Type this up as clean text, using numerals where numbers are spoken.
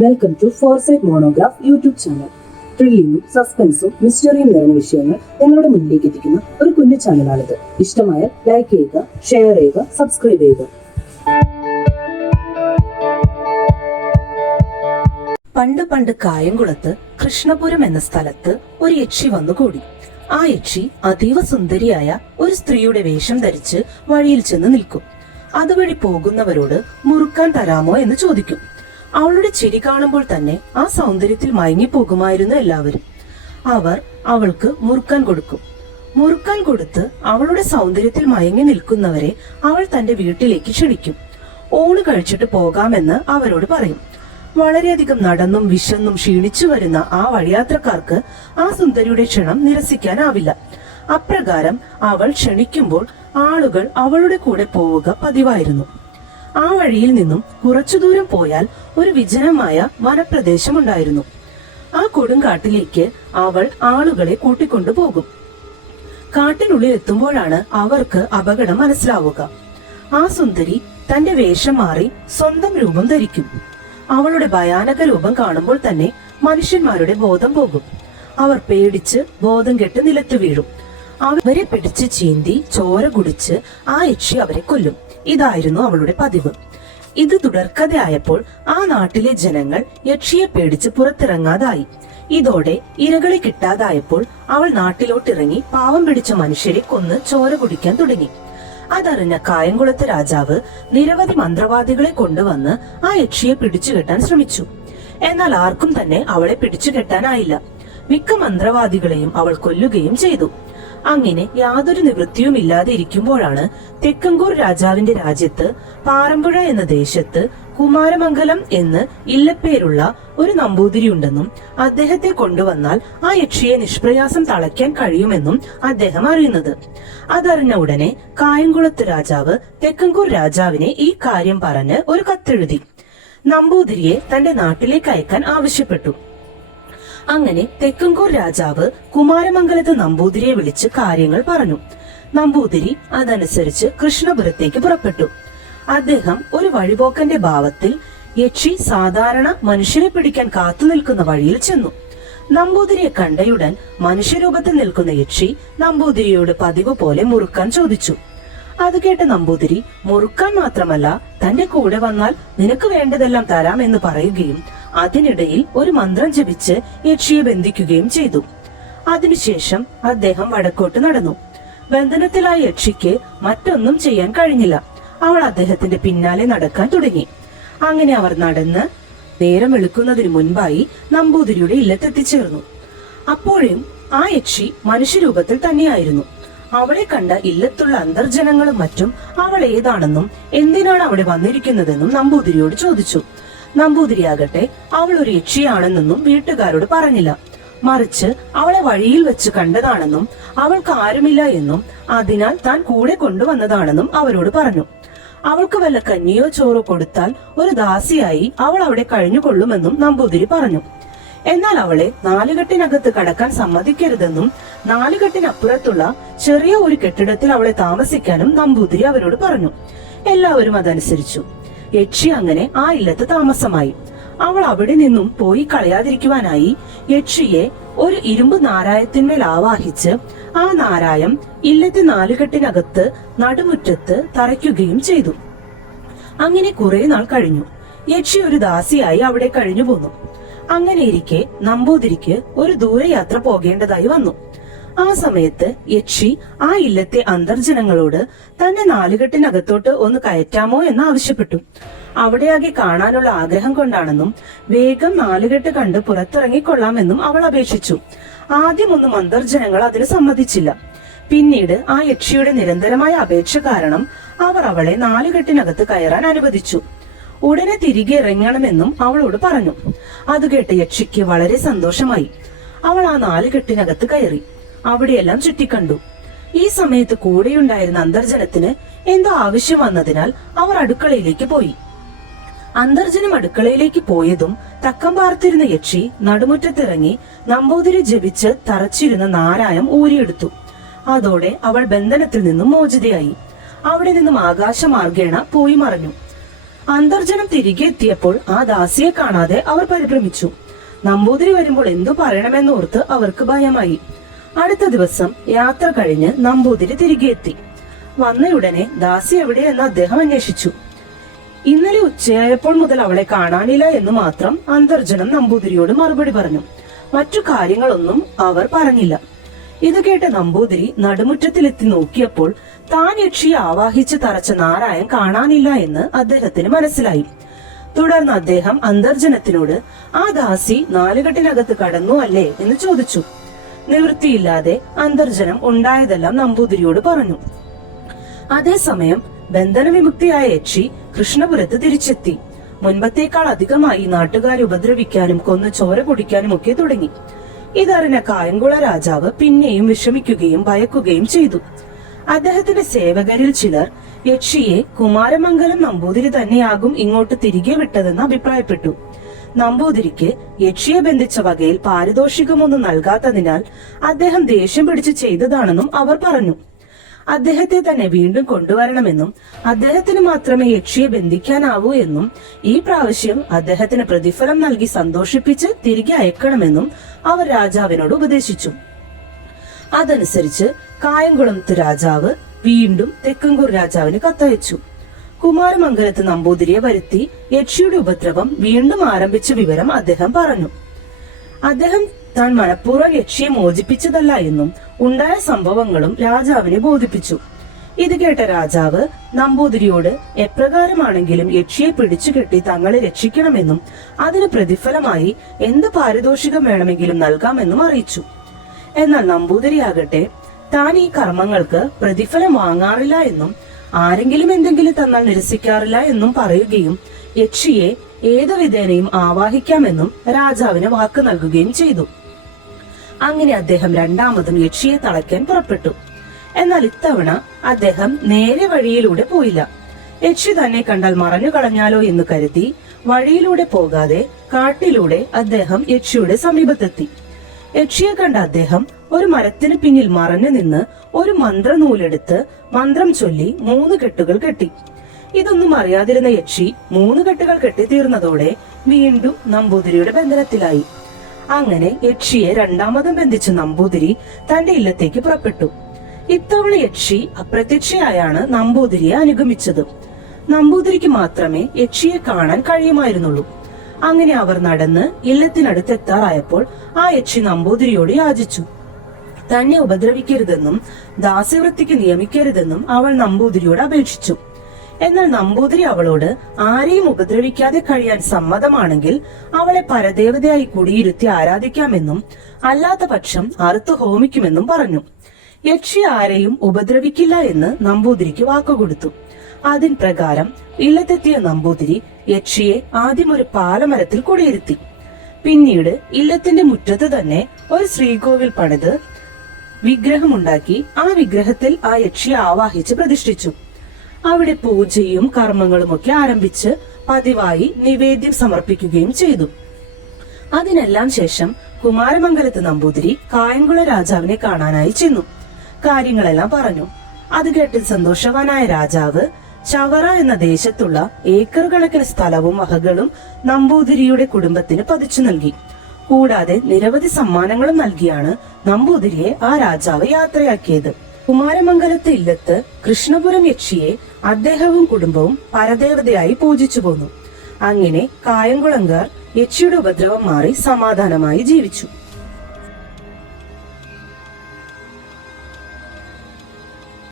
Welcome to foresight monograph YouTube channel. ത്രില്ലിങ്ങും സസ്പെൻസും മിസ്റ്ററിയും നിറഞ്ഞ വിഷയങ്ങൾ നിങ്ങളുടെ മുന്നിലേക്ക് എത്തിക്കുന്ന ഒരു കുഞ്ഞു ചാനലാണിത്. ഇഷ്ടമായാൽ ലൈക്ക് ചെയ്യുക, ഷെയർ ചെയ്യുക, സബ്സ്ക്രൈബ് ചെയ്യുക. പണ്ട് പണ്ട് കായംകുളത്ത് കൃഷ്ണപുരം എന്ന സ്ഥലത്ത് ഒരു യക്ഷി വന്നുകൂടി. ആ യക്ഷി അതീവ സുന്ദരിയായ ഒരു സ്ത്രീയുടെ വേഷം ധരിച്ച് വഴിയിൽ ചെന്ന് നിൽക്കും. അതുവഴി പോകുന്നവരോട് മുറുക്കാൻ തരാമോ എന്ന് ചോദിക്കും. അവളുടെ ചിരി കാണുമ്പോൾ തന്നെ ആ സൗന്ദര്യത്തിൽ മയങ്ങിപ്പോകുമായിരുന്നു എല്ലാവരും. അവർ അവൾക്ക് മുറുക്കാൻ കൊടുക്കും. മുറുക്കാൻ കൊടുത്ത് അവളുടെ സൗന്ദര്യത്തിൽ മയങ്ങി നിൽക്കുന്നവരെ അവൾ തന്റെ വീട്ടിലേക്ക് ക്ഷണിക്കും. ഊണ് കഴിച്ചിട്ട് പോകാമെന്ന് അവരോട് പറയും. വളരെയധികം നടന്നും വിശന്നും ക്ഷീണിച്ചു വരുന്ന ആ വഴിയാത്രക്കാർക്ക് ആ സുന്ദരിയുടെ ക്ഷണം നിരസിക്കാനാവില്ല. അപ്രകാരം അവൾ ക്ഷണിക്കുമ്പോൾ ആളുകൾ അവളുടെ കൂടെ പോവുക പതിവായിരുന്നു. ആ വഴിയിൽ നിന്നും കുറച്ചു ദൂരം പോയാൽ ഒരു വിജനമായ വനപ്രദേശമുണ്ടായിരുന്നു. ആ കൊടുങ്കാട്ടിലേക്ക് അവൾ ആളുകളെ കൂട്ടിക്കൊണ്ടു പോകും. കാട്ടിനുള്ളിൽ എത്തുമ്പോഴാണ് അവർക്ക് അപകടം മനസ്സിലാവുക. ആ സുന്ദരി തന്റെ വേഷം മാറി സ്വന്തം രൂപം ധരിക്കും. അവളുടെ ഭയാനക രൂപം കാണുമ്പോൾ തന്നെ മനുഷ്യന്മാരുടെ ബോധം പോകും. അവർ പേടിച്ച് ബോധം കെട്ട് നിലത്തു വീഴും. അവരെ പിടിച്ച് ചീന്തി ചോര കുടിച്ച് ആ യക്ഷി അവരെ കൊല്ലും. ഇതായിരുന്നു അവളുടെ പതിവ്. ഇത് തുടർക്കഥയായപ്പോൾ ആ നാട്ടിലെ ജനങ്ങൾ യക്ഷിയെ പേടിച്ച് പുറത്തിറങ്ങാതായി. ഇതോടെ ഇരകളെ കിട്ടാതായപ്പോൾ അവൾ നാട്ടിലോട്ടിറങ്ങി പാവം പിടിച്ച മനുഷ്യരെ കൊന്ന് ചോര കുടിക്കാൻ തുടങ്ങി. അതറിഞ്ഞ കായംകുളത്ത് രാജാവ് നിരവധി മന്ത്രവാദികളെ കൊണ്ടുവന്ന് ആ യക്ഷിയെ പിടിച്ചുകെട്ടാൻ ശ്രമിച്ചു. എന്നാൽ ആർക്കും തന്നെ അവളെ പിടിച്ചുകെട്ടാനായില്ല. മിക്ക മന്ത്രവാദികളെയും അവൾ കൊല്ലുകയും ചെയ്തു. അങ്ങനെ യാതൊരു നിവൃത്തിയും ഇല്ലാതെ ഇരിക്കുമ്പോഴാണ് തെക്കങ്കൂർ രാജാവിന്റെ രാജ്യത്ത് പാറമ്പുഴ എന്ന ദേശത്ത് കുമാരമംഗലം എന്ന് ഇല്ലപ്പേരുള്ള ഒരു നമ്പൂതിരി ഉണ്ടെന്നും അദ്ദേഹത്തെ കൊണ്ടുവന്നാൽ ആ യക്ഷിയെ നിഷ്പ്രയാസം തളയ്ക്കാൻ കഴിയുമെന്നും അദ്ദേഹം അറിയുന്നത്. അതറിഞ്ഞ ഉടനെ കായംകുളത്ത് രാജാവ് തെക്കങ്കൂർ രാജാവിനെ ഈ കാര്യം പറഞ്ഞ് ഒരു കത്തെഴുതി നമ്പൂതിരിയെ തന്റെ നാട്ടിലേക്ക് അയക്കാൻ ആവശ്യപ്പെട്ടു. അങ്ങനെ തെക്കങ്കൂർ രാജാവ് കുമാരമംഗലത്ത് നമ്പൂതിരിയെ വിളിച്ച് കാര്യങ്ങൾ പറഞ്ഞു. നമ്പൂതിരി അതനുസരിച്ച് കൃഷ്ണപുരത്തേക്ക് പുറപ്പെട്ടു. അദ്ദേഹം ഒരു വഴിപോക്കന്റെ ഭാവത്തിൽ യക്ഷി സാധാരണ മനുഷ്യരെ പിടിക്കാൻ കാത്തു നിൽക്കുന്ന വഴിയിൽ ചെന്നു. നമ്പൂതിരിയെ കണ്ടയുടൻ മനുഷ്യരൂപത്തിൽ നിൽക്കുന്ന യക്ഷി നമ്പൂതിരിയോട് പതിവ് പോലെ മുറുക്കാൻ ചോദിച്ചു. അത് കേട്ട നമ്പൂതിരി മുറുക്കാൻ മാത്രമല്ല തന്റെ കൂടെ വന്നാൽ നിനക്ക് വേണ്ടതെല്ലാം തരാം എന്ന് പറയുകയും അതിനിടയിൽ ഒരു മന്ത്രം ജപിച്ച് യക്ഷിയെ ബന്ധിക്കുകയും ചെയ്തു. അതിനുശേഷം അദ്ദേഹം വടക്കോട്ട് നടന്നു. ബന്ധനത്തിലായ യക്ഷിക്ക് മറ്റൊന്നും ചെയ്യാൻ കഴിഞ്ഞില്ല. അവൾ അദ്ദേഹത്തിന്റെ പിന്നാലെ നടക്കാൻ തുടങ്ങി. അങ്ങനെ അവർ നടന്ന് നേരം വെളുക്കുന്നതിന് മുൻപായി നമ്പൂതിരിയുടെ ഇല്ലത്തെത്തിച്ചേർന്നു. അപ്പോഴും ആ യക്ഷി മനുഷ്യരൂപത്തിൽ തന്നെയായിരുന്നു. അവളെ കണ്ട ഇല്ലത്തുള്ള അന്തർജനങ്ങളും മറ്റും അവൾ ഏതാണെന്നും എന്തിനാണ് അവിടെ വന്നിരിക്കുന്നതെന്നും നമ്പൂതിരിയോട് ചോദിച്ചു. നമ്പൂതിരിയാകട്ടെ അവൾ ഒരു യക്ഷിയാണെന്നും വീട്ടുകാരോട് പറഞ്ഞില്ല. മറിച്ച് അവളെ വഴിയിൽ വെച്ച് കണ്ടതാണെന്നും അവൾക്ക് ആരുമില്ല എന്നും അതിനാൽ താൻ കൂടെ കൊണ്ടുവന്നതാണെന്നും അവരോട് പറഞ്ഞു. അവൾക്ക് വല്ല കഞ്ഞിയോ ചോറോ കൊടുത്താൽ ഒരു ദാസിയായി അവൾ അവിടെ കഴിഞ്ഞുകൊള്ളുമെന്നും നമ്പൂതിരി പറഞ്ഞു. എന്നാൽ അവളെ നാലുകെട്ടിനകത്ത് കടക്കാൻ സമ്മതിക്കരുതെന്നും നാലുകെട്ടിനപ്പുറത്തുള്ള ചെറിയ ഒരു കെട്ടിടത്തിൽ അവളെ താമസിക്കാനും നമ്പൂതിരി അവരോട് പറഞ്ഞു. എല്ലാവരും അതനുസരിച്ചു. യക്ഷി അങ്ങനെ ആ ഇല്ലത്ത് താമസമായി. അവൾ അവിടെ നിന്നും പോയി കളയാതിരിക്കുവാനായി യക്ഷിയെ ഒരു ഇരുമ്പ് നാരായത്തിന്മേൽ ആവാഹിച്ച് ആ നാരായം ഇല്ലത്തെ നാലുകെട്ടിനകത്ത് നടുമുറ്റത്ത് തറയ്ക്കുകയും ചെയ്തു. അങ്ങനെ കുറെ നാൾ കഴിഞ്ഞു. യക്ഷി ഒരു ദാസിയായി അവിടെ കഴിഞ്ഞു പോന്നു. അങ്ങനെയിരിക്കെ നമ്പൂതിരിക്ക് ഒരു ദൂരയാത്ര പോകേണ്ടതായി വന്നു. ആ സമയത്ത് യക്ഷി ആ ഇല്ലത്തെ അന്തർജനങ്ങളോട് തന്നെ നാലുകെട്ടിനകത്തോട്ട് ഒന്ന് കയറ്റാമോ എന്ന് ആവശ്യപ്പെട്ടു. അവിടെയാകെ കാണാനുള്ള ആഗ്രഹം കൊണ്ടാണെന്നും വേഗം നാലുകെട്ട് കണ്ട് പുറത്തിറങ്ങിക്കൊള്ളാമെന്നും അവൾ അപേക്ഷിച്ചു. ആദ്യമൊന്നും അന്തർജനങ്ങൾ അതിന് സമ്മതിച്ചില്ല. പിന്നീട് ആ യക്ഷിയുടെ നിരന്തരമായ അപേക്ഷ കാരണം അവർ അവളെ നാലുകെട്ടിനകത്ത് കയറാൻ അനുവദിച്ചു. ഉടനെ തിരികെ ഇറങ്ങണമെന്നും അവളോട് പറഞ്ഞു. അത് കേട്ട് യക്ഷിക്ക് വളരെ സന്തോഷമായി. അവൾ ആ നാലുകെട്ടിനകത്ത് കയറി അവിടെയെല്ലാം ചുറ്റിക്കണ്ടു. ഈ സമയത്ത് കൂടെയുണ്ടായിരുന്ന അന്തർജനത്തിന് എന്തോ ആവശ്യം വന്നതിനാൽ അവർ അടുക്കളയിലേക്ക് പോയി. അന്തർജനം അടുക്കളയിലേക്ക് പോയതും തക്കം പാർത്തിരുന്ന യക്ഷി നടുമുറ്റത്തിറങ്ങി നമ്പൂതിരി ജപിച്ച് തറച്ചിരുന്ന നാരായം ഊരിയെടുത്തു. അതോടെ അവൾ ബന്ധനത്തിൽ നിന്നും മോചിതയായി. അവിടെ നിന്നും ആകാശമാർഗേണ പോയി മറഞ്ഞു. അന്തർജനം തിരികെ എത്തിയപ്പോൾ ആ ദാസിയെ കാണാതെ അവർ പരിഭ്രമിച്ചു. നമ്പൂതിരി വരുമ്പോൾ എന്തു പറയണമെന്നോർത്ത് അവർക്ക് ഭയമായി. അടുത്ത ദിവസം യാത്ര കഴിഞ്ഞ് നമ്പൂതിരി തിരികെ എത്തി. വന്നയുടനെ ദാസി എവിടെയെന്ന് അദ്ദേഹം അന്വേഷിച്ചു. ഇന്നലെ ഉച്ചയായപ്പോൾ മുതൽ അവളെ കാണാനില്ല എന്ന് മാത്രം അന്തർജനം നമ്പൂതിരിയോട് മറുപടി പറഞ്ഞു. മറ്റു കാര്യങ്ങളൊന്നും അവർ പറഞ്ഞില്ല. ഇത് കേട്ട നമ്പൂതിരി നടുമുറ്റത്തിലെത്തി നോക്കിയപ്പോൾ താൻ യക്ഷിയെ ആവാഹിച്ച് തറച്ച നാരായൺ കാണാനില്ല എന്ന് അദ്ദേഹത്തിന് മനസ്സിലായി. തുടർന്ന് അദ്ദേഹം അന്തർജനത്തിനോട് ആ ദാസി നാലുകെട്ടിനകത്ത് കടന്നു അല്ലേ എന്ന് ചോദിച്ചു. നിവൃത്തിയില്ലാതെ അന്തർജനം ഉണ്ടായതെല്ലാം നമ്പൂതിരിയോട് പറഞ്ഞു. അതേസമയം ബന്ധനവിമുക്തിയായ യക്ഷി കൃഷ്ണപുരത്ത് തിരിച്ചെത്തി. മുൻപത്തേക്കാൾ അധികമായി നാട്ടുകാരെ ഉപദ്രവിക്കാനും കൊന്നു ചോര കുടിക്കാനും ഒക്കെ തുടങ്ങി. ഇതറിഞ്ഞ കായംകുള രാജാവ് പിന്നെയും വിഷമിക്കുകയും ഭയക്കുകയും ചെയ്തു. അദ്ദേഹത്തിന്റെ സേവകരിൽ ചിലർ യക്ഷിയെ കുമാരമംഗലം നമ്പൂതിരി തന്നെയാകും ഇങ്ങോട്ട് തിരികെ വിട്ടതെന്ന് അഭിപ്രായപ്പെട്ടു. നമ്പൂതിരിക്ക് യക്ഷിയെ ബന്ധിച്ച വകയിൽ പാരിതോഷികമൊന്നും നൽകാത്തതിനാൽ അദ്ദേഹം ദേഷ്യം പിടിച്ച് ചെയ്തതാണെന്നും അവർ പറഞ്ഞു. അദ്ദേഹത്തെ തന്നെ വീണ്ടും കൊണ്ടുവരണമെന്നും അദ്ദേഹത്തിന് മാത്രമേ യക്ഷിയെ ബന്ധിക്കാനാവൂ എന്നും ഈ പ്രാവശ്യം അദ്ദേഹത്തിന് പ്രതിഫലം നൽകി സന്തോഷിപ്പിച്ച് തിരികെ അയക്കണമെന്നും അവർ രാജാവിനോട് ഉപദേശിച്ചു. അതനുസരിച്ച് കായംകുളത്ത് രാജാവ് വീണ്ടും തെക്കങ്കൂർ രാജാവിന് കത്തയച്ചു. കുമാരമംഗലത്ത് നമ്പൂതിരിയെ വരുത്തി യക്ഷിയുടെ ഉപദ്രവം വീണ്ടും ആരംഭിച്ച വിവരം അദ്ദേഹം പറഞ്ഞു. അദ്ദേഹം താൻ മനഃപൂർവ്വം യക്ഷിയെ മോചിപ്പിച്ചതല്ല എന്നും ഉണ്ടായ സംഭവങ്ങളും രാജാവിനെ ബോധിപ്പിച്ചു. ഇത് കേട്ട രാജാവ് നമ്പൂതിരിയോട് എപ്രകാരമാണെങ്കിലും യക്ഷിയെ പിടിച്ചുകെട്ടി തങ്ങളെ രക്ഷിക്കണമെന്നും അതിന് പ്രതിഫലമായി എന്ത് പാരിതോഷികം വേണമെങ്കിലും നൽകാമെന്നും അറിയിച്ചു. എന്നാൽ നമ്പൂതിരിയാകട്ടെ താൻ ഈ കർമ്മങ്ങൾക്ക് പ്രതിഫലം വാങ്ങാറില്ല എന്നും ആരെങ്കിലും എന്തെങ്കിലും തന്നാൽ നിരസിക്കാറില്ല എന്നും പറയുകയും യക്ഷിയെ ഏതു വിധേനയും ആവാഹിക്കാമെന്നും രാജാവിന് വാക്ക് നൽകുകയും ചെയ്തു. അങ്ങനെ അദ്ദേഹം രണ്ടാമതും യക്ഷിയെ തളയ്ക്കാൻ പുറപ്പെട്ടു. എന്നാൽ ഇത്തവണ അദ്ദേഹം നേരെ വഴിയിലൂടെ പോയില്ല. യക്ഷി തന്നെ കണ്ടാൽ മറഞ്ഞു കളഞ്ഞാലോ എന്ന് കരുതി വഴിയിലൂടെ പോകാതെ കാട്ടിലൂടെ അദ്ദേഹം യക്ഷിയുടെ സമീപത്തെത്തി. യക്ഷിയെ കണ്ട അദ്ദേഹം ഒരു മരത്തിന് പിന്നിൽ മറഞ്ഞു നിന്ന് ഒരു മന്ത്രനൂലെടുത്ത് മന്ത്രം ചൊല്ലി 3 കെട്ടുകൾ കെട്ടി. ഇതൊന്നും അറിയാതിരുന്ന യക്ഷി 3 കെട്ടുകൾ കെട്ടിത്തീർന്നതോടെ വീണ്ടും നമ്പൂതിരിയുടെ ബന്ധനത്തിലായി. അങ്ങനെ യക്ഷിയെ രണ്ടാമതും ബന്ധിച്ച നമ്പൂതിരി തന്റെ ഇല്ലത്തേക്ക് പുറപ്പെട്ടു. ഇത്തവണ യക്ഷി അപ്രത്യക്ഷയായാണ് നമ്പൂതിരിയെ അനുഗമിച്ചത്. നമ്പൂതിരിക്ക് മാത്രമേ യക്ഷിയെ കാണാൻ കഴിയുമായിരുന്നുള്ളൂ. അങ്ങനെ അവർ നടന്ന് ഇല്ലത്തിനടുത്തെത്താറായപ്പോൾ ആ യക്ഷി നമ്പൂതിരിയോട് യാചിച്ചു. തന്നെ ഉപദ്രവിക്കരുതെന്നും ദാസ്യവൃത്തിക്ക് നിയമിക്കരുതെന്നും അവൾ നമ്പൂതിരിയോട് അപേക്ഷിച്ചു. എന്നാൽ നമ്പൂതിരി അവളോട് ആരെയും ഉപദ്രവിക്കാതെ കഴിയാൻ സമ്മതമാണെങ്കിൽ അവളെ പരദേവതയായി കുടിയിരുത്തി ആരാധിക്കാമെന്നും അല്ലാത്ത പക്ഷം അറുത്തു ഹോമിക്കുമെന്നും പറഞ്ഞു. യക്ഷി ആരെയും ഉപദ്രവിക്കില്ല എന്ന് നമ്പൂതിരിക്ക് വാക്കുകൊടുത്തു. അതിൻ പ്രകാരം ഇല്ലത്തെത്തിയ നമ്പൂതിരി യക്ഷിയെ ആദ്യം ഒരു പാലമരത്തിൽ കുടിയിരുത്തി. പിന്നീട് ഇല്ലത്തിന്റെ മുറ്റത്ത് തന്നെ ഒരു ശ്രീകോവിൽ പണിത് വിഗ്രഹമുണ്ടാക്കി ആ വിഗ്രഹത്തിൽ ആ യക്ഷിയെ ആവാഹിച്ച് പ്രതിഷ്ഠിച്ചു. അവിടെ പൂജയും കർമ്മങ്ങളുമൊക്കെ ആരംഭിച്ച് പതിവായി നിവേദ്യം സമർപ്പിക്കുകയും ചെയ്തു. അതിനെല്ലാം ശേഷം കുമാരമംഗലത്ത് നമ്പൂതിരി കായംകുള രാജാവിനെ കാണാനായി ചെന്നു. കാര്യങ്ങളെല്ലാം പറഞ്ഞു. അത് കേട്ട് സന്തോഷവാനായ രാജാവ് ചവറ എന്ന ദേശത്തുള്ള ഏക്കർ കണക്കിന് സ്ഥലവും വകകളും നമ്പൂതിരിയുടെ കുടുംബത്തിന് പതിച്ചു നൽകി. കൂടാതെ നിരവധി സമ്മാനങ്ങളും നൽകിയാണ് നമ്പൂതിരിയെ ആ രാജാവ് യാത്രയാക്കിയത്. കുമാരമംഗലത്ത് ഇല്ലത്ത് കൃഷ്ണപുരം യക്ഷിയെ അദ്ദേഹവും കുടുംബവും പരദേവതയായി പൂജിച്ചു പോന്നു. അങ്ങനെ കായംകുളങ്കാർ യക്ഷിയുടെ ഉപദ്രവം മാറി സമാധാനമായി ജീവിച്ചു.